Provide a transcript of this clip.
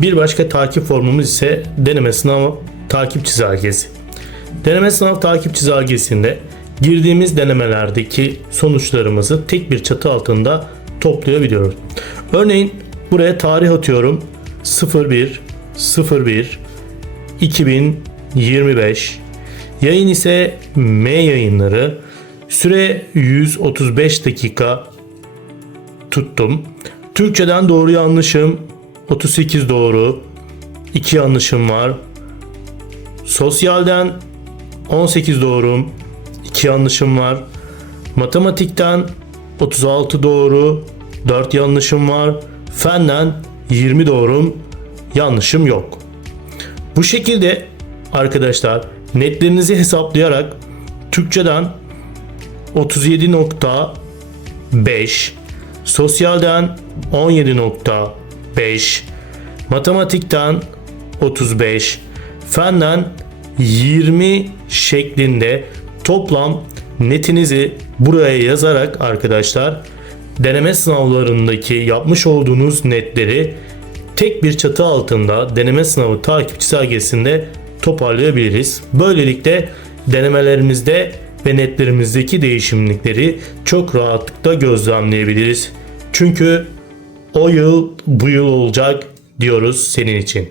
Bir başka takip formumuz ise deneme sınav takip çizelgesi. Deneme sınav takip çizelgesinde girdiğimiz denemelerdeki sonuçlarımızı tek bir çatı altında toplayabiliyoruz. Örneğin buraya tarih atıyorum 01 01 2025 Yayın ise M yayınları. Süre 135 dakika tuttum. Türkçeden doğru yanlışım 38 doğru. 2 yanlışım var. Sosyalden 18 doğrum. 2 yanlışım var. Matematikten 36 doğru. 4 yanlışım var. Fenden 20 doğrum. Yanlışım yok. Bu şekilde arkadaşlar netlerinizi hesaplayarak Türkçeden 37.5 Sosyalden 17.5 Matematikten 35 Fenden 20 şeklinde toplam netinizi buraya yazarak arkadaşlar deneme sınavlarındaki yapmış olduğunuz netleri tek bir çatı altında deneme sınavı takip çizelgesinde toparlayabiliriz. Böylelikle denemelerimizde ve netlerimizdeki değişimlikleri çok rahatlıkla gözlemleyebiliriz. Çünkü o yıl bu yıl olacak diyoruz senin için.